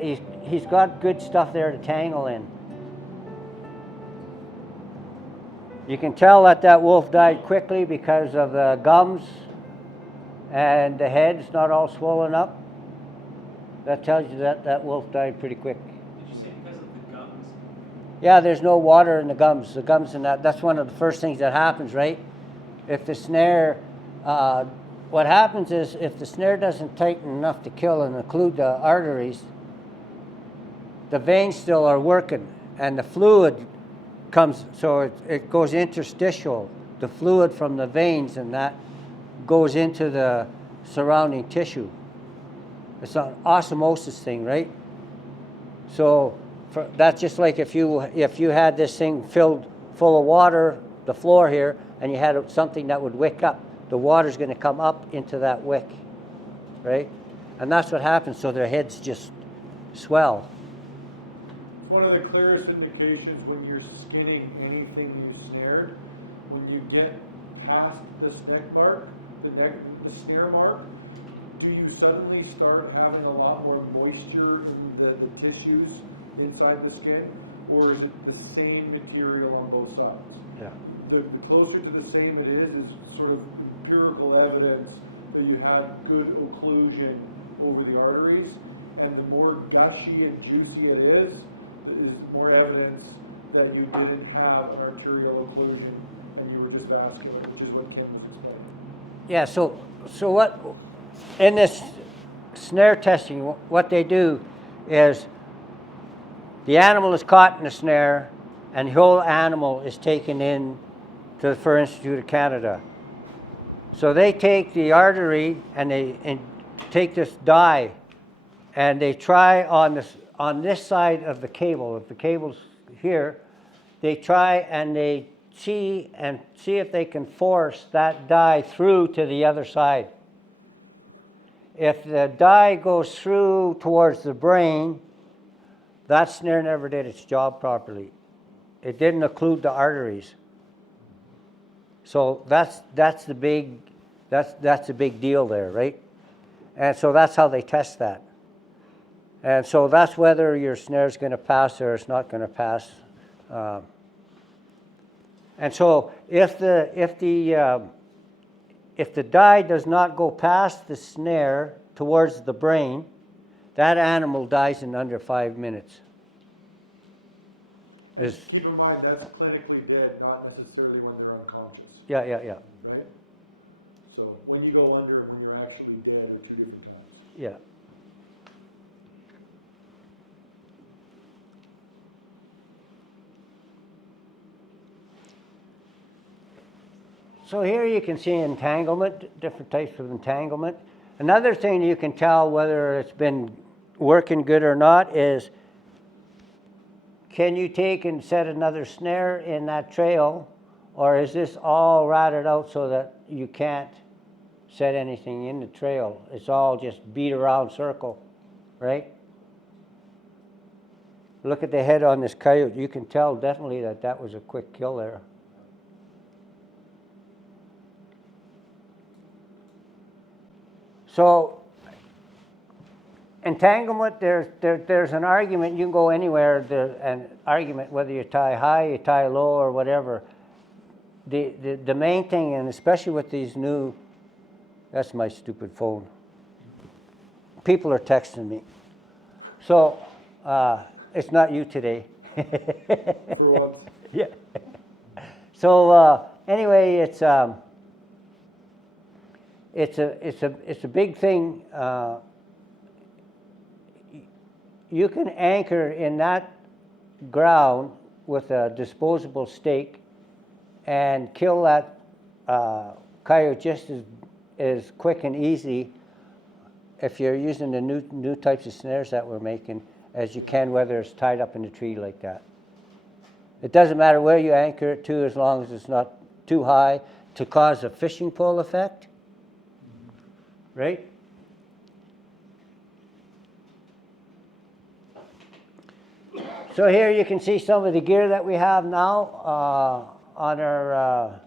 He's got good stuff there to tangle in. You can tell that that wolf died quickly because of the gums and the head's not all swollen up. That tells you that that wolf died pretty quick. Did you say because of the gums? Yeah, there's no water in the gums. The gums in that's one of the first things that happens, right? If the snare, what happens is if the snare doesn't tighten enough to kill and occlude the arteries, the veins still are working and the fluid comes, so it goes interstitial. The fluid from the veins and that goes into the surrounding tissue. It's an osmosis thing, right? So that's just like if you had this thing filled full of water, the floor here, and you had something that would wick up, the water's going to come up into that wick, right? And that's what happens, so their heads just swell. It's one of the clearest indications when you're skinning anything you snared. When you get past the snare mark, do you suddenly start having a lot more moisture in the tissues inside the skin, or is it the same material on both sides? Yeah. The closer to the same it is sort of empirical evidence that you had good occlusion over the arteries, and the more gushy and juicy it is more evidence that you didn't have an arterial occlusion and you were just vascular, which is what Ken was explaining. Yeah, so what, in this snare testing, what they do is the animal is caught in a snare and the whole animal is taken in to the Fur Institute of Canada. So they take the artery and they take this dye and they try on this side of the cable. If the cable's here, they try and they see if they can force that dye through to the other side. If the dye goes through towards the brain, that snare never did its job properly. It didn't occlude the arteries. So that's a big deal there, right? And so that's how they test that. And so that's whether your snare is going to pass or it's not going to pass. And so if the dye does not go past the snare towards the brain, that animal dies in under 5 minutes. And keep in mind, that's clinically dead, not necessarily when they're unconscious. Yeah. Right? So when you go under and when you're actually dead are two different times. Yeah. So here you can see entanglement, different types of entanglement. Another thing you can tell whether it's been working good or not is, can you take and set another snare in that trail, or is this all ratted out so that you can't set anything in the trail? It's all just beat around circle, right? Look at the head on this coyote. You can tell definitely that that was a quick kill there. So entanglement, there's an argument. You can go anywhere. There's an argument whether you tie high, you tie low, or whatever. The main thing, and especially with these new, that's my stupid phone. People are texting me. So it's not you today. For once. Yeah. So anyway, it's a big thing. You can anchor in that ground with a disposable stake and kill that coyote just as quick and easy if you're using the new types of snares that we're making as you can, whether it's tied up in a tree like that. It doesn't matter where you anchor it to, as long as it's not too high to cause a fishing pole effect, right? So here you can see some of the gear that we have now on our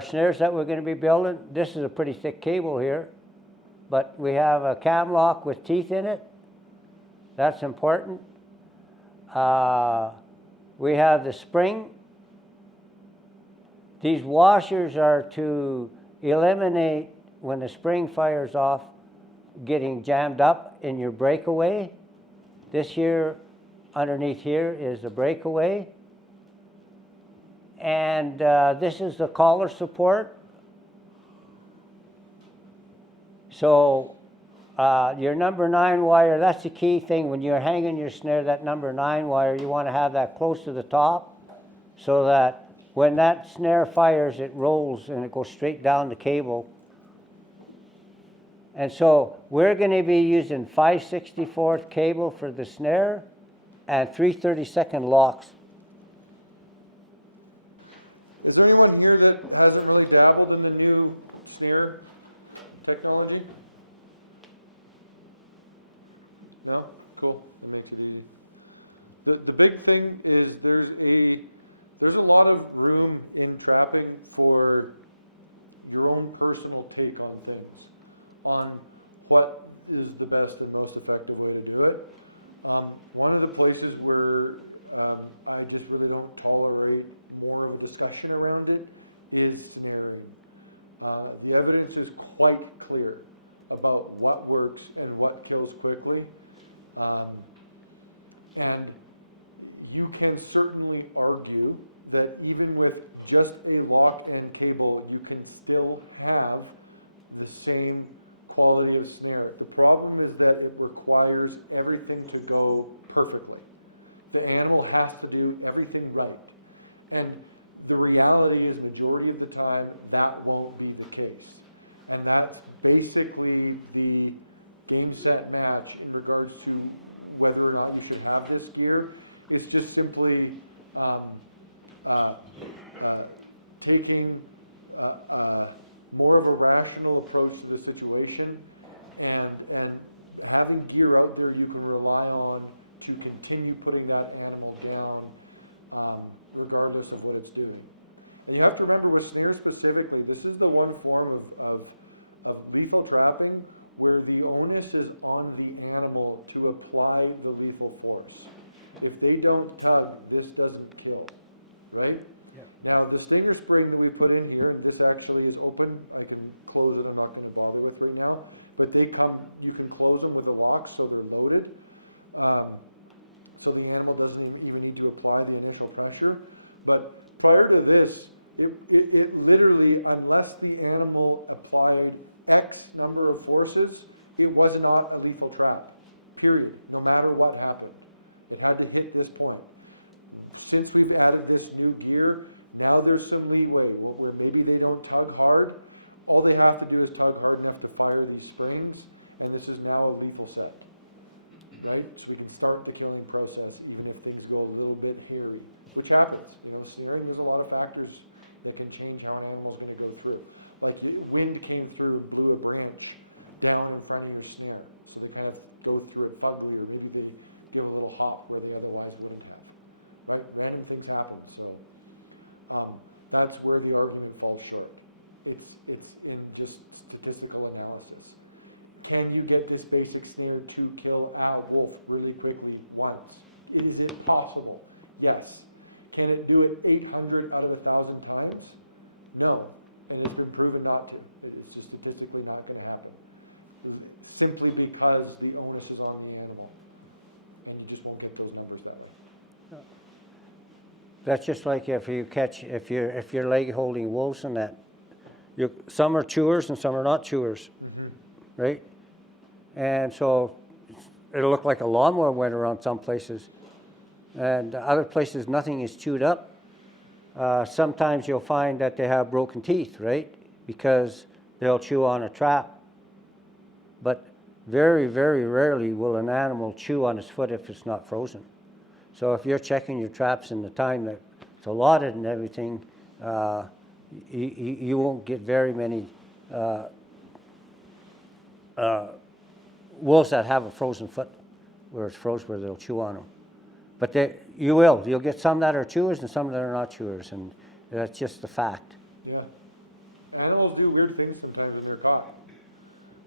snares that we're going to be building. This is a pretty thick cable here. but we have a cam lock with teeth in it. That's important. We have the spring. These washers are to eliminate, when the spring fires off, getting jammed up in your breakaway. This here, underneath here, is the breakaway. And this is the collar support. So your number 9 wire, that's the key thing. When you're hanging your snare, that number 9 wire, you want to have that close to the top so that when that snare fires, it rolls and it goes straight down the cable. And so we're going to be using 5/64 cable for the snare and 3/32 locks. Is there anyone here that hasn't really dabbled in the new snare technology? No? Cool. That makes it easy. The big thing is there's a lot of room in trapping for your own personal take on things, on what is the best and most effective way to do it. One of the places where I just really don't tolerate more of a discussion around it is snaring. The evidence is quite clear about what works and what kills quickly. And you can certainly argue that even with just a lock and cable, you can still have the same quality of snare. The problem is that it requires everything to go perfectly. The animal has to do everything right. And the reality is, majority of the time, that won't be the case. And that's basically the game, set, match in regards to whether or not you should have this gear. It's just simply taking more of a rational approach to the situation and having gear out there you can rely on to continue putting that animal down regardless of what it's doing. And you have to remember with snare specifically, this is the one form of lethal trapping where the onus is on the animal to apply the lethal force. If they don't tug, this doesn't kill, right? Yeah. Now the stinger spring that we put in here, and this actually is open, I can close it, I'm not going to bother with right now, but they come, you can close them with a lock so they're loaded. So the animal doesn't even need to apply the initial pressure. But prior to this, it literally, unless the animal applied X number of forces, it was not a lethal trap, period, no matter what happened. It had to hit this point. Since we've added this new gear, now there's some leeway where maybe they don't tug hard. All they have to do is tug hard enough to fire these springs, and this is now a lethal set, right? So we can start the killing process even if things go a little bit hairy, which happens. You know, snaring, there's a lot of factors that can change how an animal's going to go through. Like wind came through and blew a branch down in front of your snare. So they kind of go through it fugly, or maybe they give a little hop where they otherwise wouldn't have, right? Random things happen. So that's where the argument falls short. It's in just statistical analysis. Can you get this basic snare to kill a wolf really quickly once? Is it possible? Yes. Can it do it 800 out of 1,000 times? No. And it's been proven not to. It's just statistically not going to happen. Simply because the onus is on the animal. And you just won't get those numbers that way. That's just like if you're leg holding wolves and that. Some are chewers and some are not chewers, right? And so it'll look like a lawnmower went around some places. And other places, nothing is chewed up. Sometimes you'll find that they have broken teeth, right? Because they'll chew on a trap. But very, very rarely will an animal chew on its foot if it's not frozen. So if you're checking your traps in the time that it's allotted and everything, you won't get very many wolves that have a frozen foot, where it's frozen, where they'll chew on them. But you'll get some that are chewers and some that are not chewers, and that's just the fact. Yeah. Animals do weird things sometimes when they're caught.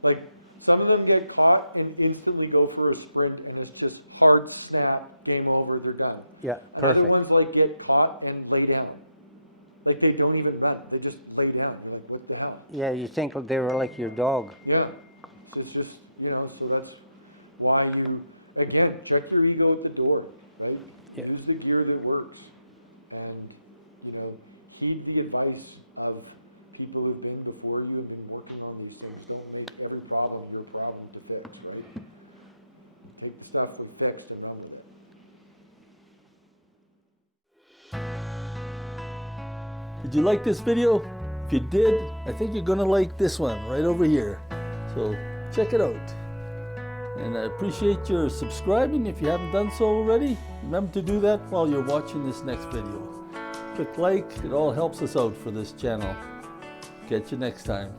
Like Some of them get caught and instantly go for a sprint, and it's just hard snap, game over, they're done. Yeah, And other perfect. ones like get caught and lay down. Like they don't even run, they just lay down. You're like, what the hell? Yeah, you think they were like your dog. Yeah, so it's just, you know, so that's why you, again, check your ego at the door, right? Yeah. Use the gear that works, and, you know, heed the advice of people who've been before you and been working on these things. Don't make every problem your problem to fix, right? Take the stuff we fixed and run with it. Did you like this video? If you did, I think you're gonna like this one right over here. So check it out. And I appreciate your subscribing if you haven't done so already. Remember to do that while you're watching this next video. Click like, it all helps us out for this channel. Catch you next time.